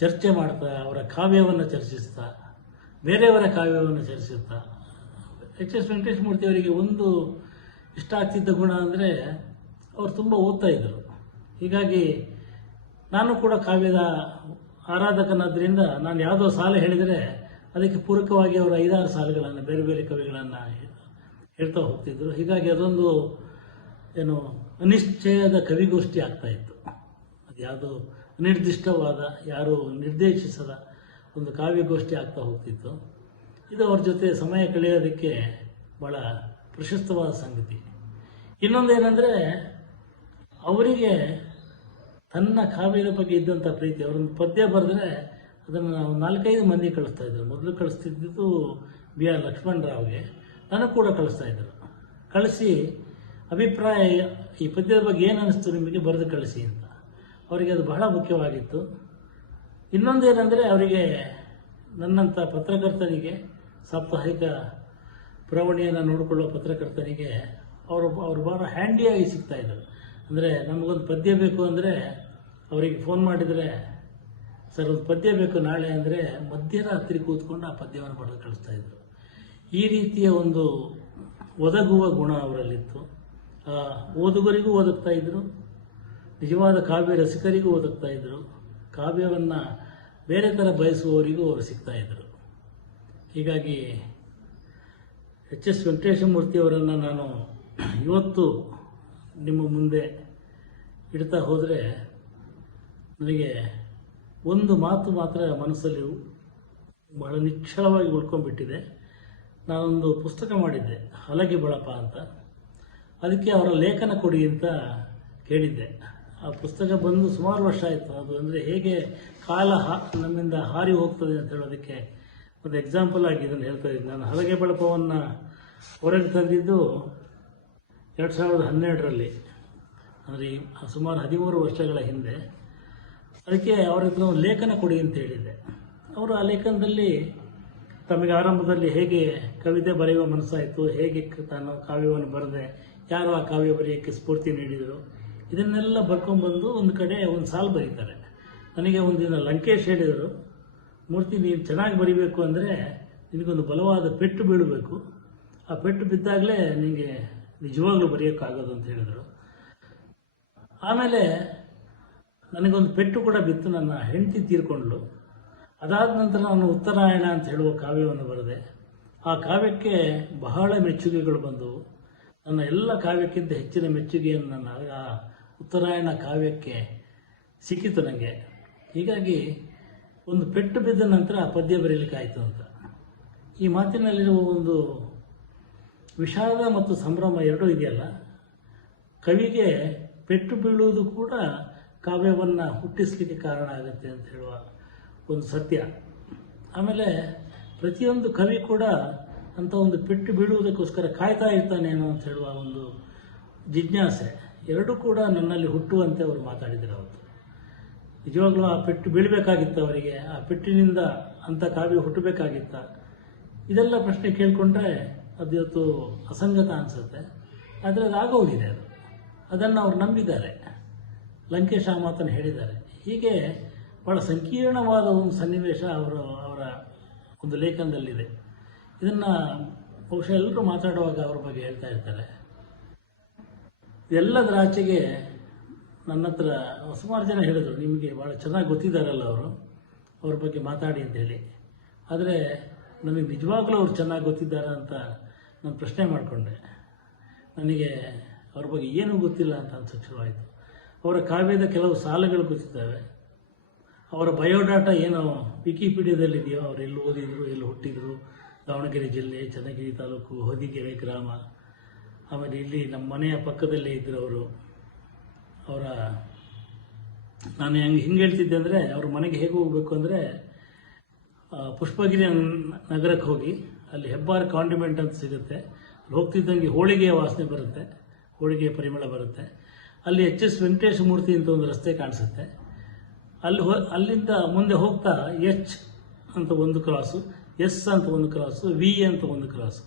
ಚರ್ಚೆ ಮಾಡ್ತಾ, ಅವರ ಕಾವ್ಯವನ್ನು ಚರ್ಚಿಸ್ತಾ, ಬೇರೆಯವರ ಕಾವ್ಯವನ್ನು ಚರ್ಚಿಸ್ತಾ. ಎಚ್ ಎಸ್ ವೆಂಕಟೇಶಮೂರ್ತಿ ಅವರಿಗೆ ಒಂದು ಇಷ್ಟ ಆಗ್ತಿದ್ದ ಗುಣ ಅಂದರೆ ಅವರು ತುಂಬ ಓದ್ತಾ ಇದ್ದರು. ಹೀಗಾಗಿ ನಾನು ಕೂಡ ಕಾವ್ಯದ ಆರಾಧಕನಾದ್ರಿಂದ ನಾನು ಯಾವುದೋ ಸಾಲ ಹೇಳಿದರೆ ಅದಕ್ಕೆ ಪೂರಕವಾಗಿ ಅವರು ಐದಾರು ಸಾಲುಗಳನ್ನು, ಬೇರೆ ಬೇರೆ ಕವಿಗಳನ್ನು ಹೇಳ್ತಾ ಹೋಗ್ತಿದ್ರು. ಹೀಗಾಗಿ ಅದೊಂದು, ಏನು, ಅನಿಶ್ಚಯದ ಕವಿಗೋಷ್ಠಿ ಆಗ್ತಾ ಇತ್ತು. ಅದು ಯಾವುದೋ ಅನಿರ್ದಿಷ್ಟವಾದ, ಯಾರು ನಿರ್ದೇಶಿಸದ ಒಂದು ಕಾವ್ಯಗೋಷ್ಠಿ ಆಗ್ತಾ ಹೋಗ್ತಿತ್ತು. ಇದು ಅವ್ರ ಜೊತೆ ಸಮಯ ಕಳೆಯೋದಕ್ಕೆ ಭಾಳ ಪ್ರಶಸ್ತವಾದ ಸಂಗತಿ. ಇನ್ನೊಂದೇನೆಂದರೆ ಅವರಿಗೆ ತನ್ನ ಕಾವ್ಯದ ಬಗ್ಗೆ ಇದ್ದಂಥ ಪ್ರೀತಿ, ಅವರೊಂದು ಪದ್ಯ ಬರೆದ್ರೆ ಅದನ್ನು ನಾವು ನಾಲ್ಕೈದು ಮಂದಿ ಕಳಿಸ್ತಾ ಇದ್ರು. ಮೊದಲು ಕಳಿಸ್ತಿದ್ದು ಬಿ ಆರ್ ಲಕ್ಷ್ಮಣ್ ರಾವ್ಗೆ. ನನಗೆ ಕೂಡ ಕಳಿಸ್ತಾ ಇದ್ದರು ಕಳಿಸಿ, ಅಭಿಪ್ರಾಯ ಈ ಪದ್ಯದ ಬಗ್ಗೆ ಏನು ಅನ್ನಿಸ್ತು ನಿಮಗೆ, ಬರೆದು ಕಳಿಸಿ ಅಂತ. ಅವರಿಗೆ ಅದು ಬಹಳ ಮುಖ್ಯವಾಗಿತ್ತು. ಇನ್ನೊಂದೇನೆಂದರೆ ಅವರಿಗೆ ನನ್ನಂಥ ಪತ್ರಕರ್ತನಿಗೆ ಸಾಪ್ತಾಹಿಕ ಪುರವಣಿಯನ್ನು ನೋಡಿಕೊಳ್ಳುವ ಪತ್ರಕರ್ತನಿಗೆ ಅವರು ಅವರು ಭಾಳ ಹ್ಯಾಂಡಿಯಾಗಿ ಇದ್ದರು ಅಂದರೆ ನಮಗೊಂದು ಪದ್ಯ ಬೇಕು ಅಂದರೆ ಅವರಿಗೆ ಫೋನ್ ಮಾಡಿದರೆ, ಸರ್, ಒಂದು ಪದ್ಯ ಬೇಕು ನಾಳೆ, ಅಂದರೆ ಮಧ್ಯರಾತ್ರಿ ಕೂತ್ಕೊಂಡು ಆ ಪದ್ಯವನ್ನು ಬರೆದು ಇದ್ರು. ಈ ರೀತಿಯ ಒಂದು ಒದಗುವ ಗುಣ ಅವರಲ್ಲಿತ್ತು. ಓದುಗರಿಗೂ ಓದುತ್ತಾ ಇದ್ದರು ನಿಜವಾದ ಕಾವ್ಯ ರಸಿಕರಿಗೂ ಓದುತ್ತಾ ಇದ್ದರು ಕಾವ್ಯವನ್ನು ಬೇರೆ ಥರ ಬಯಸುವವರಿಗೂ ಅವರು ಸಿಗ್ತಾ ಇದ್ದರು ಹೀಗಾಗಿ ಎಚ್ ಎಸ್ ವೆಂಕಟೇಶಮೂರ್ತಿಯವರನ್ನು ನಾನು ಇವತ್ತು ನಿಮ್ಮ ಮುಂದೆ ಇಡ್ತಾ ಹೋದರೆ ನನಗೆ ಒಂದು ಮಾತು ಮಾತ್ರ ಮನಸ್ಸಲ್ಲಿ ಬಹಳ ನಿಚ್ಚಳವಾಗಿ ಉಳ್ಕೊಂಡ್ಬಿಟ್ಟಿದೆ. ನಾನೊಂದು ಪುಸ್ತಕ ಮಾಡಿದ್ದೆ, ಹಲಗೆ ಬಳಪ ಅಂತ. ಅದಕ್ಕೆ ಅವರ ಲೇಖನ ಕೊಡಿ ಅಂತ ಕೇಳಿದ್ದೆ. ಆ ಪುಸ್ತಕ ಬಂದು ಸುಮಾರು ವರ್ಷ ಆಯಿತು. ಅದು ಅಂದರೆ ಹೇಗೆ ಕಾಲ ನಮ್ಮಿಂದ ಹಾರಿ ಹೋಗ್ತದೆ ಅಂತ ಹೇಳೋದಕ್ಕೆ ಒಂದು ಎಕ್ಸಾಂಪಲ್ ಆಗಿ ಇದನ್ನು ಹೇಳ್ತಾ ಇದ್ದೀನಿ ನಾನು ಹಲಗೆ ಬಳಪವನ್ನು ಹೊರಗೆ ತಂದಿದ್ದು ಎರಡು ಸಾವಿರದ ಹನ್ನೆರಡರಲ್ಲಿ. ಅಂದರೆ ಸುಮಾರು ಹದಿಮೂರು ವರ್ಷಗಳ ಹಿಂದೆ. ಅದಕ್ಕೆ ಅವರಿಗೆ ಲೇಖನ ಕೊಡಿ ಅಂತ ಹೇಳಿದ್ದೆ. ಅವರು ಆ ಲೇಖನದಲ್ಲಿ ತಮಗೆ ಆರಂಭದಲ್ಲಿ ಹೇಗೆ ಕವಿತೆ ಬರೆಯುವ ಮನಸ್ಸಾಯಿತು, ಹೇಗೆ ತಾನು ಕಾವ್ಯವನ್ನು ಬರೆದೆ, ಯಾರು ಆ ಕಾವ್ಯ ಬರೆಯೋಕ್ಕೆ ಸ್ಫೂರ್ತಿ ನೀಡಿದರು, ಇದನ್ನೆಲ್ಲ ಬರ್ಕೊಂಡ್ಬಂದು ಒಂದು ಕಡೆ ಒಂದು ಸಾಲು ಬರೀತಾರೆ. ನನಗೆ ಒಂದಿನ ಲಂಕೇಶ್ ಹೇಳಿದರು, ಮೂರ್ತಿ, ನೀನು ಚೆನ್ನಾಗಿ ಬರಿಬೇಕು ಅಂದರೆ ನಿನಗೊಂದು ಬಲವಾದ ಪೆಟ್ಟು ಬೀಳಬೇಕು. ಆ ಪೆಟ್ಟು ಬಿದ್ದಾಗಲೇ ನಿನಗೆ ನಿಜವಾಗ್ಲೂ ಬರೆಯೋಕ್ಕಾಗೋದು ಅಂತ ಹೇಳಿದರು. ಆಮೇಲೆ ನನಗೊಂದು ಪೆಟ್ಟು ಕೂಡ ಬಿತ್ತು, ನನ್ನ ಹೆಂಡತಿ ತೀರ್ಕೊಂಡ್ಲು ಅದಾದ ನಂತರ ನಾನು ಉತ್ತರಾಯಣ ಅಂತ ಹೇಳುವ ಕಾವ್ಯವನ್ನು ಬರೆದೆ. ಆ ಕಾವ್ಯಕ್ಕೆ ಬಹಳ ಮೆಚ್ಚುಗೆಗಳು ಬಂದವು. ನನ್ನ ಎಲ್ಲ ಕಾವ್ಯಕ್ಕಿಂತ ಹೆಚ್ಚಿನ ಮೆಚ್ಚುಗೆಯನ್ನು ನನ್ನ ಆ ಉತ್ತರಾಯಣ ಕಾವ್ಯಕ್ಕೆ ಸಿಕ್ಕಿತು ನನಗೆ ಹೀಗಾಗಿ ಒಂದು ಪೆಟ್ಟು ಬಿದ್ದ ನಂತರ ಆ ಪದ್ಯ ಬರೀಲಿಕ್ಕಾಯಿತು ಅಂತ. ಈ ಮಾತಿನಲ್ಲಿರುವ ಒಂದು ವಿಷಾದ ಮತ್ತು ಸಂಭ್ರಮ ಎರಡೂ ಇದೆಯಲ್ಲ? ಕವಿಗೆ ಪೆಟ್ಟು ಬೀಳುವುದು ಕೂಡ ಕಾವ್ಯವನ್ನು ಹುಟ್ಟಿಸಲಿಕ್ಕೆ ಕಾರಣ ಆಗುತ್ತೆ ಅಂತ ಹೇಳುವ ಒಂದು ಸತ್ಯ. ಆಮೇಲೆ ಪ್ರತಿಯೊಂದು ಕವಿ ಕೂಡ ಅಂತ ಒಂದು ಪೆಟ್ಟು ಬೀಳುವುದಕ್ಕೋಸ್ಕರ ಕಾಯ್ತಾ ಇರ್ತಾನೇನೋ ಅಂತ ಹೇಳುವ ಒಂದು ಜಿಜ್ಞಾಸೆ. ಎರಡೂ ಕೂಡ ನನ್ನಲ್ಲಿ ಹುಟ್ಟುವಂತೆ ಅವರು ಮಾತಾಡಿದರು ಅವತ್ತು. ನಿಜವಾಗ್ಲೂ ಆ ಪೆಟ್ಟು ಬೀಳಬೇಕಾಗಿತ್ತು ಅವರಿಗೆ. ಆ ಪೆಟ್ಟಿನಿಂದ ಅಂಥ ಕಾವ್ಯ ಹುಟ್ಟಬೇಕಾಗಿತ್ತ. ಇದೆಲ್ಲ ಪ್ರಶ್ನೆ ಕೇಳಿಕೊಂಡ್ರೆ ಅದು ಅಸಂಗತ ಅನಿಸುತ್ತೆ. ಆದರೆ ಅದು ಆಗೋಗಿದೆ ಅದು. ಅದನ್ನು ಅವ್ರು ನಂಬಿದ್ದಾರೆ. ಲಂಕೇಶ ಆ ಮಾತನ್ನು ಹೇಳಿದ್ದಾರೆ. ಹೀಗೆ ಬಹಳ ಸಂಕೀರ್ಣವಾದ ಒಂದು ಸನ್ನಿವೇಶ ಅವರು, ಅವರ ಒಂದು ಲೇಖನದಲ್ಲಿದೆ. ಇದನ್ನು ಬಹುಶಃ ಎಲ್ಲರೂ ಮಾತಾಡುವಾಗ ಅವ್ರ ಬಗ್ಗೆ ಹೇಳ್ತಾ ಇರ್ತಾರೆ. ಎಲ್ಲದರ ಆಚೆಗೆ ನನ್ನ ಹತ್ರ ಸುಮಾರು ಜನ ಹೇಳಿದರು, ನಿಮಗೆ ಭಾಳ ಚೆನ್ನಾಗಿ ಗೊತ್ತಿದ್ದಾರಲ್ಲ ಅವರು, ಅವ್ರ ಬಗ್ಗೆ ಮಾತಾಡಿ ಅಂತ ಹೇಳಿ. ಆದರೆ ನಮಗೆ ನಿಜವಾಗ್ಲೂ ಅವ್ರು ಚೆನ್ನಾಗಿ ಗೊತ್ತಿದ್ದಾರೆ ಅಂತ ನಾನು ಪ್ರಶ್ನೆ ಮಾಡಿಕೊಂಡೆ. ನನಗೆ ಅವ್ರ ಬಗ್ಗೆ ಏನೂ ಗೊತ್ತಿಲ್ಲ ಅಂತ ಅನ್ಸೋಕ್ಕೆ ಶುರುವಾಯಿತು. ಅವರ ಕಾವ್ಯದ ಕೆಲವು ಸಾಲುಗಳು ಗೊತ್ತಿದ್ದಾವೆ. ಅವರ ಬಯೋಡಾಟಾ ಏನು ವಿಕಿಪೀಡಿಯಾದಲ್ಲಿದೆಯೋ, ಅವ್ರು ಎಲ್ಲಿ ಓದಿದ್ರು, ಎಲ್ಲಿ ಹುಟ್ಟಿದ್ರು, ದಾವಣಗೆರೆ ಜಿಲ್ಲೆ, ಚನ್ನಗಿರಿ ತಾಲೂಕು, ಹೊದಿಗೆರೆ ಗ್ರಾಮ, ಆಮೇಲೆ ಇಲ್ಲಿ ನಮ್ಮ ಮನೆಯ ಪಕ್ಕದಲ್ಲೇ ಇದ್ದರು ಅವರು. ಅವರ, ನಾನು ಹೆಂಗೆ, ಹಿಂಗೆ ಹೇಳ್ತಿದ್ದೆ ಅಂದರೆ, ಅವ್ರ ಮನೆಗೆ ಹೇಗೆ ಹೋಗಬೇಕು ಅಂದರೆ ಪುಷ್ಪಗಿರಿ ನಗರಕ್ಕೆ ಹೋಗಿ, ಅಲ್ಲಿ ಹೆಬ್ಬಾರ್ ಕಾಂಡಿಮೆಂಟ್ ಅಂತ ಸಿಗುತ್ತೆ. ಅಲ್ಲಿ ಹೋಗ್ತಿದ್ದಂಗೆ ಹೋಳಿಗೆಯ ವಾಸನೆ ಬರುತ್ತೆ, ಹೋಳಿಗೆಯ ಪರಿಮಳ ಬರುತ್ತೆ. ಅಲ್ಲಿ ಎಚ್ ಎಸ್ ವೆಂಕಟೇಶ ಮೂರ್ತಿ ಅಂತ ಒಂದು ರಸ್ತೆ ಕಾಣಿಸುತ್ತೆ. ಅಲ್ಲಿ ಅಲ್ಲಿಂದ ಮುಂದೆ ಹೋಗ್ತಾ ಎಚ್ ಅಂತ ಒಂದು ಕ್ರಾಸು, ಎಸ್ ಅಂತ ಒಂದು ಕ್ರಾಸು, ವಿ ಅಂತ ಒಂದು ಕ್ರಾಸು.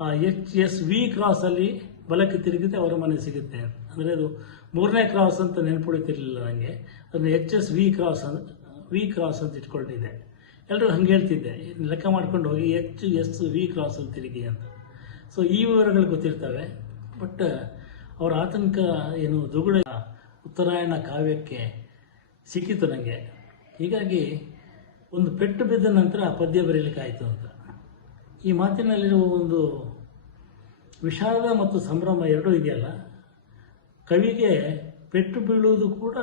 ಆ ಎಚ್, ಎಸ್, ವಿ ಕ್ರಾಸಲ್ಲಿ ಬಲಕ್ಕೆ ತಿರುಗಿದ್ರೆ ಅವರ ಮನೆ ಸಿಗುತ್ತೆ. ಅಂದರೆ ಅದು ಮೂರನೇ ಕ್ರಾಸ್ ಅಂತ ನೆನಪುಳಿತಿರ್ಲಿಲ್ಲ ನನಗೆ ಅದನ್ನು ಎಚ್, ಎಸ್, ವಿ ಕ್ರಾಸ್ ಅಂತ ವಿ ಕ್ರಾಸ್ ಅಂತ ಇಟ್ಕೊಂಡಿದ್ದೆ ಎಲ್ಲರೂ ಹಂಗೆ ಹೇಳ್ತಿದ್ದೆ ಲೆಕ್ಕ ಮಾಡ್ಕೊಂಡು ಹೋಗಿ ಎಚ್, ಎಸ್, ವಿ ಕ್ರಾಸ್ ಅಂತ ತಿರುಗಿ ಅಂತ. ಸೊ ಈ ವಿವರಗಳು ಗೊತ್ತಿರ್ತವೆ. ಬಟ್ ಅವರ ಆತಂಕ ಏನು ದುಗುಡ ಉತ್ತರಾಯಣ ಕಾವ್ಯಕ್ಕೆ ಸಿಕ್ಕಿತು ನನಗೆ ಹೀಗಾಗಿ ಒಂದು ಪೆಟ್ಟು ಬಿದ್ದ ನಂತರ ಪದ್ಯ ಬರೀಲಿಕ್ಕಾಯಿತು ಅಂತ. ಈ ಮಾತಿನಲ್ಲಿರುವ ಒಂದು ವಿಷಾದ ಮತ್ತು ಸಂಭ್ರಮ ಎರಡೂ ಇದೆಯಲ್ಲ. ಕವಿಗೆ ಪೆಟ್ಟು ಬೀಳುವುದು ಕೂಡ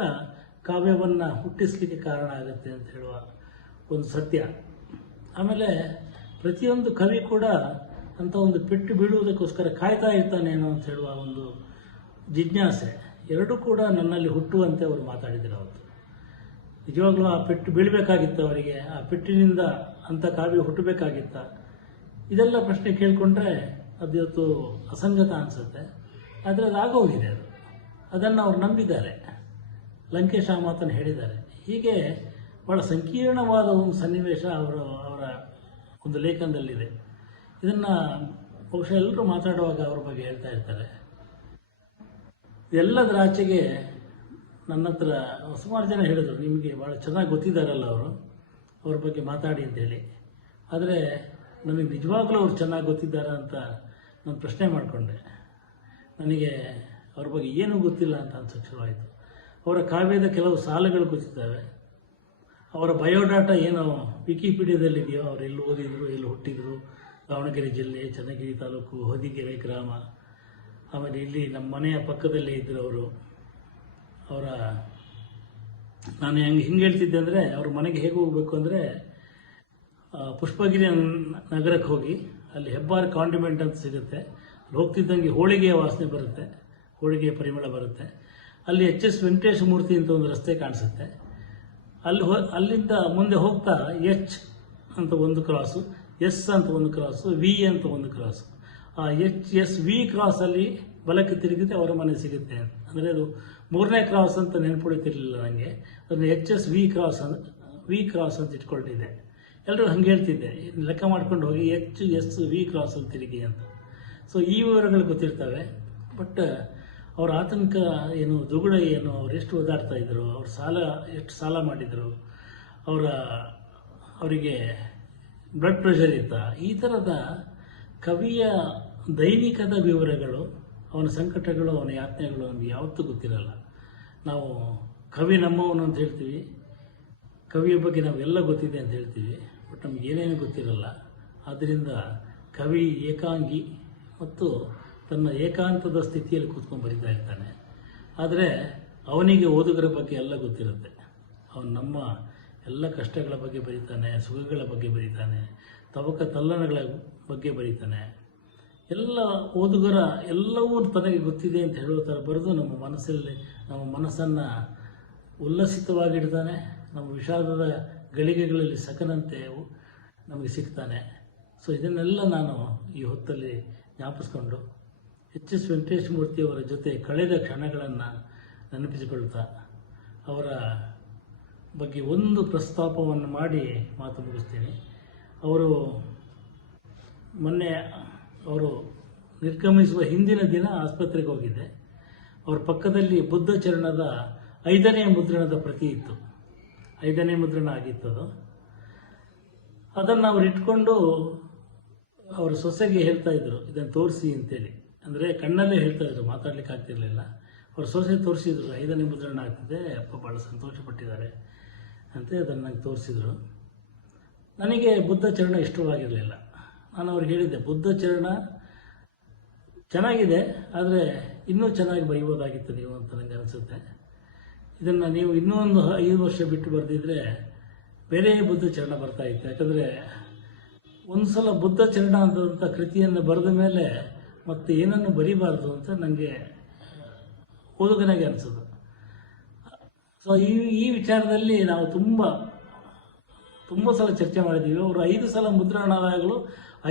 ಕಾವ್ಯವನ್ನು ಹುಟ್ಟಿಸ್ಲಿಕ್ಕೆ ಕಾರಣ ಆಗುತ್ತೆ ಅಂತ ಹೇಳುವ ಒಂದು ಸತ್ಯ. ಆಮೇಲೆ ಪ್ರತಿಯೊಂದು ಕವಿ ಕೂಡ ಅಂತ ಒಂದು ಪೆಟ್ಟು ಬೀಳುವುದಕ್ಕೋಸ್ಕರ ಕಾಯ್ತಾ ಇರ್ತಾನೇನೋ ಅಂತ ಹೇಳುವ ಒಂದು ಜಿಜ್ಞಾಸೆ. ಎರಡೂ ಕೂಡ ನನ್ನಲ್ಲಿ ಹುಟ್ಟುವಂತೆ ಅವರು ಮಾತಾಡಿದರು ಅವತ್ತು. ನಿಜವಾಗ್ಲೂ ಆ ಪೆಟ್ಟು ಬೀಳಬೇಕಾಗಿತ್ತು ಅವರಿಗೆ. ಆ ಪೆಟ್ಟಿನಿಂದ ಅಂಥ ಕಾವ್ಯ ಹುಟ್ಟಬೇಕಾಗಿತ್ತ? ಇದೆಲ್ಲ ಪ್ರಶ್ನೆ ಕೇಳಿಕೊಂಡ್ರೆ ಅದು ಇವತ್ತು ಅಸಂಗತ ಅನಿಸುತ್ತೆ. ಆದರೆ ಅದು ಆಗೋಗಿದೆ ಅದು. ಅದನ್ನು ಅವ್ರು ನಂಬಿದ್ದಾರೆ. ಲಂಕೇಶ ಆ ಮಾತನ್ನು ಹೇಳಿದ್ದಾರೆ. ಹೀಗೆ ಬಹಳ ಸಂಕೀರ್ಣವಾದ ಒಂದು ಸನ್ನಿವೇಶ ಅವರು ಅವರ ಒಂದು ಲೇಖನದಲ್ಲಿದೆ. ಇದನ್ನು ಬಹುಶಃ ಎಲ್ಲರೂ ಮಾತಾಡುವಾಗ ಅವ್ರ ಬಗ್ಗೆ ಹೇಳ್ತಾ ಇರ್ತಾರೆ. ಎಲ್ಲದರ ಆಚೆಗೆ ನನ್ನ ಹತ್ರ ಸುಮಾರು ಜನ ಹೇಳಿದರು, ನಿಮಗೆ ಭಾಳ ಚೆನ್ನಾಗಿ ಗೊತ್ತಿದ್ದಾರಲ್ಲ ಅವರು, ಅವ್ರ ಬಗ್ಗೆ ಮಾತಾಡಿ ಅಂತ ಹೇಳಿ. ಆದರೆ ನನಗೆ ನಿಜವಾಗ್ಲೂ ಅವ್ರು ಚೆನ್ನಾಗಿ ಗೊತ್ತಿದ್ದಾರೆ ಅಂತ ನಾನು ಪ್ರಶ್ನೆ ಮಾಡಿಕೊಂಡೆ. ನನಗೆ ಅವ್ರ ಬಗ್ಗೆ ಏನೂ ಗೊತ್ತಿಲ್ಲ ಅಂತ ಅನ್ಸೋಕ್ಕೆ ಶುರುವಾಯಿತು. ಅವರ ಕಾವ್ಯದ ಕೆಲವು ಸಾಲುಗಳು ಗೊತ್ತಿದ್ದಾವೆ. ಅವರ ಬಯೋಡಾಟಾ ಏನು ವಿಕಿಪೀಡಿಯಾದಲ್ಲಿದೆಯೋ, ಅವ್ರು ಎಲ್ಲಿ ಓದಿದ್ರು, ಎಲ್ಲಿ ಹುಟ್ಟಿದ್ರು, ದಾವಣಗೆರೆ ಜಿಲ್ಲೆ, ಚನ್ನಗಿರಿ ತಾಲೂಕು, ಹೊದಿಗೆರೆ ಗ್ರಾಮ, ಆಮೇಲೆ ಇಲ್ಲಿ ನಮ್ಮ ಮನೆಯ ಪಕ್ಕದಲ್ಲೇ ಇದ್ದರು ಅವರು. ಅವರ, ನಾನು ಹೆಂಗೆ, ಹಿಂಗೆ ಹೇಳ್ತಿದ್ದೆ ಅಂದರೆ ಅವ್ರ ಮನೆಗೆ ಹೇಗೆ ಹೋಗಬೇಕು ಅಂದರೆ ಪುಷ್ಪಗಿರಿ ನಗರಕ್ಕೆ ಹೋಗಿ, ಅಲ್ಲಿ ಹೆಬ್ಬಾರ್ ಕಾಂಡಿಮೆಂಟ್ ಅಂತ ಸಿಗುತ್ತೆ. ಅಲ್ಲಿ ಹೋಗ್ತಿದ್ದಂಗೆ ಹೋಳಿಗೆಯ ವಾಸನೆ ಬರುತ್ತೆ, ಹೋಳಿಗೆಯ ಪರಿಮಳ ಬರುತ್ತೆ. ಅಲ್ಲಿ ಎಚ್ ಎಸ್ ವೆಂಕಟೇಶ ಮೂರ್ತಿ ಅಂತ ಒಂದು ರಸ್ತೆ ಕಾಣಿಸುತ್ತೆ. ಅಲ್ಲಿ ಹೋ, ಅಲ್ಲಿಂದ ಮುಂದೆ ಹೋಗ್ತಾ ಎಚ್ ಅಂತ ಒಂದು ಕ್ರಾಸು, ಎಸ್ ಅಂತ ಒಂದು ಕ್ರಾಸು, ವಿ ಅಂತ ಒಂದು ಕ್ರಾಸು. ಆ ಎಚ್ ಎಸ್ ವಿ ಕ್ರಾಸಲ್ಲಿ ಬಲಕ್ಕೆ ತಿರುಗಿದ್ರೆ ಅವರ ಮನೆ ಸಿಗುತ್ತೆ ಅಂದರೆ ಅದು ಮೂರನೇ ಕ್ರಾಸ್ ಅಂತ ನೆನಪುಳಿತಿರ್ಲಿಲ್ಲ ನನಗೆ ಅದನ್ನು ಎಚ್ ಎಸ್ ವಿ ಕ್ರಾಸ್ ಅಂತ ವಿ ಕ್ರಾಸ್ ಅಂತ ಇಟ್ಕೊಂಡಿದ್ದೆ ಎಲ್ಲರೂ ಹಂಗೆ ಹೇಳ್ತಿದ್ದೆ ಲೆಕ್ಕ ಮಾಡ್ಕೊಂಡು ಹೋಗಿ ಎಚ್ ಎಸ್ ವಿ ಕ್ರಾಸ್ ಅಂತ ತಿರುಗಿ ಅಂತ. ಸೊ ಈ ವಿವರಗಳು ಗೊತ್ತಿರ್ತವೆ. ಬಟ್ ಅವರ ಆತಂಕ ಏನು, ದುಗುಡ ಏನು, ಅವ್ರು ಎಷ್ಟು ಓದಾಡ್ತಾ ಇದ್ದರು ಅವ್ರ ಸಾಲ, ಎಷ್ಟು ಸಾಲ ಮಾಡಿದರು, ಅವರ, ಅವರಿಗೆ ಬ್ಲಡ್ ಪ್ರೆಷರ್ ಇತ್ತ, ಈ ಥರದ ಕವಿಯ ದೈನಿಕದ ವಿವರಗಳು ಅವನ ಸಂಕಟಗಳು, ಅವನ ಯಾತನೆಗಳು ನಮಗೆ ಯಾವತ್ತೂ ಗೊತ್ತಿರಲ್ಲ. ನಾವು ಕವಿ ನಮ್ಮವನು ಅಂತ ಹೇಳ್ತೀವಿ. ಕವಿಯ ಬಗ್ಗೆ ನಾವೆಲ್ಲ ಗೊತ್ತಿದೆ ಅಂತ ಹೇಳ್ತೀವಿ. ಬಟ್ ನಮ್ಗೆ ಏನೇನು ಗೊತ್ತಿರಲ್ಲ. ಆದ್ದರಿಂದ ಕವಿ ಏಕಾಂಗಿ ಮತ್ತು ತನ್ನ ಏಕಾಂತದ ಸ್ಥಿತಿಯಲ್ಲಿ ಕೂತ್ಕೊಂಡು ಬರಿತಾ ಇರ್ತಾನೆ. ಆದರೆ ಅವನಿಗೆ ಓದುಗರ ಬಗ್ಗೆ ಎಲ್ಲ ಗೊತ್ತಿರುತ್ತೆ. ಅವನು ನಮ್ಮ ಎಲ್ಲ ಕಷ್ಟಗಳ ಬಗ್ಗೆ ಬರೀತಾನೆ, ಸುಖಗಳ ಬಗ್ಗೆ ಬರೀತಾನೆ, ತವಕ ತಲ್ಲಣಗಳ ಬಗ್ಗೆ ಬರೀತಾನೆ. ಎಲ್ಲ ಓದುಗರ ಎಲ್ಲವೂ ತನಗೆ ಗೊತ್ತಿದೆ ಅಂತ ಹೇಳೋ ಥರ ಬರೆದು ನಮ್ಮ ಮನಸ್ಸಲ್ಲಿ, ನಮ್ಮ ಮನಸ್ಸನ್ನು ಉಲ್ಲಸಿತವಾಗಿಡ್ತಾನೆ, ನಮ್ಮ ವಿಷಾದದ ಗಳಿಗೆಗಳಲ್ಲಿ ಸಕನಂತೆ ನಮಗೆ ಸಿಗ್ತಾನೆ. ಸೊ ಇದನ್ನೆಲ್ಲ ನಾನು ಈ ಹೊತ್ತಲ್ಲಿ ಜ್ಞಾಪಿಸ್ಕೊಂಡು ಎಚ್ ಎಸ್ ವೆಂಕಟೇಶ್ ಮೂರ್ತಿಯವರ ಜೊತೆ ಕಳೆದ ಕ್ಷಣಗಳನ್ನು ನೆನಪಿಸಿಕೊಳ್ತಾ, ಅವರ ಬಗ್ಗೆ ಒಂದು ಪ್ರಸ್ತಾಪವನ್ನು ಮಾಡಿ ಮಾತು ಮುಗಿಸ್ತೀನಿ. ಅವರು ಮೊನ್ನೆ ಅವರು ನಿರ್ಗಮಿಸುವ ಹಿಂದಿನ ದಿನ ಆಸ್ಪತ್ರೆಗೆ ಹೋಗಿದ್ದೆ ಅವ್ರ ಪಕ್ಕದಲ್ಲಿ ಬುದ್ಧ ಚರಣದ ಐದನೇ ಮುದ್ರಣದ ಪ್ರತಿ ಇತ್ತು. ಐದನೇ ಮುದ್ರಣ ಅದು. ಅದನ್ನು ಅವ್ರು ಇಟ್ಕೊಂಡು ಅವ್ರ ಸೊಸೆಗೆ ಹೇಳ್ತಾ ಇದ್ರು ಇದನ್ನು ತೋರಿಸಿ ಅಂತೇಳಿ. ಅಂದರೆ ಕಣ್ಣಲ್ಲೇ ಹೇಳ್ತಾ ಇದ್ರು, ಮಾತಾಡ್ಲಿಕ್ಕೆ ಆಗ್ತಿರ್ಲಿಲ್ಲ. ಅವ್ರ ಸೊಸೆ ತೋರಿಸಿದ್ರು, ಐದನೇ ಮುದ್ರಣ ಆಗ್ತಿದೆ, ಅಪ್ಪ ಭಾಳ ಸಂತೋಷಪಟ್ಟಿದ್ದಾರೆ ಅಂತ ಅದನ್ನು ನಂಗೆ ತೋರಿಸಿದ್ರು. ನನಗೆ ಬುದ್ಧ ಚರಣ ಇಷ್ಟವಾಗಿರಲಿಲ್ಲ. ನಾನು ಅವ್ರಿಗೆ ಹೇಳಿದ್ದೆ, ಬುದ್ಧ ಚರಣ ಚೆನ್ನಾಗಿದೆ, ಆದರೆ ಇನ್ನೂ ಚೆನ್ನಾಗಿ ಬರೆಯಬಹುದಾಗಿತ್ತು ನೀವು ಅಂತ ನನಗೆ ಅನಿಸುತ್ತೆ. ಇದನ್ನು ನೀವು ಇನ್ನೂ ಒಂದು ಐದು ವರ್ಷ ಬಿಟ್ಟು ಬರೆದಿದ್ರೆ ಬೇರೆ ಬುದ್ಧ ಚರಣ ಬರ್ತಾ ಇತ್ತು. ಯಾಕಂದರೆ ಒಂದು ಸಲ ಬುದ್ಧ ಚರಣ ಅಂತ ಕೃತಿಯನ್ನು ಬರೆದ ಮೇಲೆ ಮತ್ತೆ ಏನನ್ನು ಬರೀಬಾರ್ದು ಅಂತ ನನಗೆ ಓದುಗನಾಗೆ ಅನಿಸೋದು. ಸೊ ಈ ಈ ವಿಚಾರದಲ್ಲಿ ನಾವು ತುಂಬ ತುಂಬ ಸಲ ಚರ್ಚೆ ಮಾಡಿದ್ದೀವಿ. ಅವರು ಐದು ಸಲ ಮುದ್ರಣ ಆದಾಗಲೂ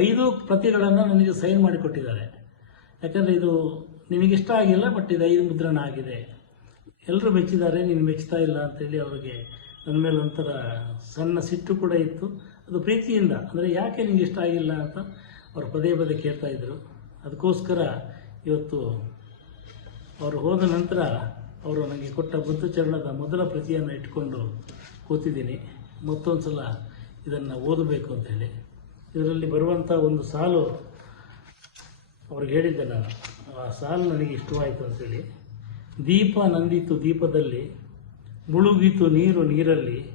ಐದು ಪ್ರತಿಗಳನ್ನು ನನಗೆ ಸೈನ್ ಮಾಡಿಕೊಟ್ಟಿದ್ದಾರೆ. ಯಾಕಂದರೆ ಇದು ನಿನಗಿಷ್ಟ ಆಗಿಲ್ಲ, ಬಟ್ ಇದು ಐದು ಮುದ್ರಣ ಆಗಿದೆ ಎಲ್ಲರೂ ಮೆಚ್ಚಿದ್ದಾರೆ, ನೀನು ಮೆಚ್ಚುತ್ತಾ ಇಲ್ಲ ಅಂತೇಳಿ ಅವರಿಗೆ ನನ್ನ ಮೇಲೆ ಒಂಥರ ಸಣ್ಣ ಸಿಟ್ಟು ಕೂಡ ಇತ್ತು. ಅದು ಪ್ರೀತಿಯಿಂದ, ಅಂದರೆ ಯಾಕೆ ನಿನಗೆ ಇಷ್ಟ ಆಗಿಲ್ಲ ಅಂತ ಅವ್ರು ಪದೇ ಪದೇ ಕೇಳ್ತಾ ಇದ್ದರು ಅದಕ್ಕೋಸ್ಕರ ಇವತ್ತು ಅವರು ಹೋದ ನಂತರ ಅವರು ನನಗೆ ಕೊಟ್ಟ ಬುದ್ಧಚರಣದ ಮೊದಲ ಪ್ರತಿಯನ್ನು ಇಟ್ಕೊಂಡು ಕೂತಿದ್ದೀನಿ. ಮತ್ತೊಂದು ಸಲ ಇದನ್ನು ಓದಬೇಕು ಅಂತೇಳಿ ಇದರಲ್ಲಿ ಬರುವಂಥ ಒಂದು ಸಾಲು ಅವ್ರಿಗೆ ಹೇಳಿದ್ದೆ ನಾನು ಆ ಸಾಲು ನನಗೆ ಇಷ್ಟವಾಯಿತು ಅಂತೇಳಿ ದೀಪ ನಂದಿತು ದೀಪದಲ್ಲಿ, ಮುಳುಗಿತು ನೀರು ನೀರಲ್ಲಿ,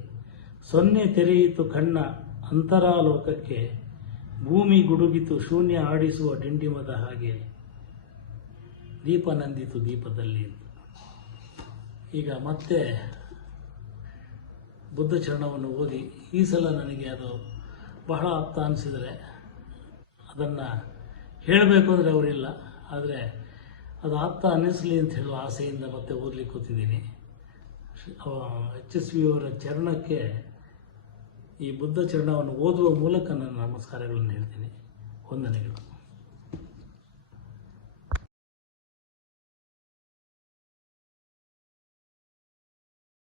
ಸೊನ್ನೆ ತೆರೆಯಿತು ಕಣ್ಣ ಅಂತರಾಲೋಕಕ್ಕೆ, ಭೂಮಿ ಗುಡುಗಿತು ಶೂನ್ಯ ಆಡಿಸುವ ಡಿಂಡಿಮದ ಹಾಗೆ. ದೀಪ ನಂದಿತು ದೀಪದಲ್ಲಿ ಈಗ ಮತ್ತೆ ಬುದ್ಧ ಚರಣವನ್ನು ಓದಿ ಈ ಸಲ ನನಗೆ ಅದು ಬಹಳ ಆಪ್ತ ಅನಿಸಿದರೆ ಅದನ್ನು ಹೇಳಬೇಕು ಅಂದರೆ ಅವರಿಲ್ಲ. ಆದರೆ ಅದು ಆಪ್ತ ಅನ್ನಿಸಲಿ ಅಂತ ಹೇಳುವ ಆಸೆಯಿಂದ ಮತ್ತೆ ಓದಲಿಕ್ಕೆ ಕೂತಿದ್ದೀನಿ. ಎಚ್ ಎಸ್ ವಿಯವರ ಚರಣಕ್ಕೆ ಈ ಬುದ್ಧ ಚರಣವನ್ನು ಓದುವ ಮೂಲಕ ನನ್ನ ನಮಸ್ಕಾರಗಳನ್ನು ಹೇಳ್ತೀನಿ. ವಂದನೆಗಳು.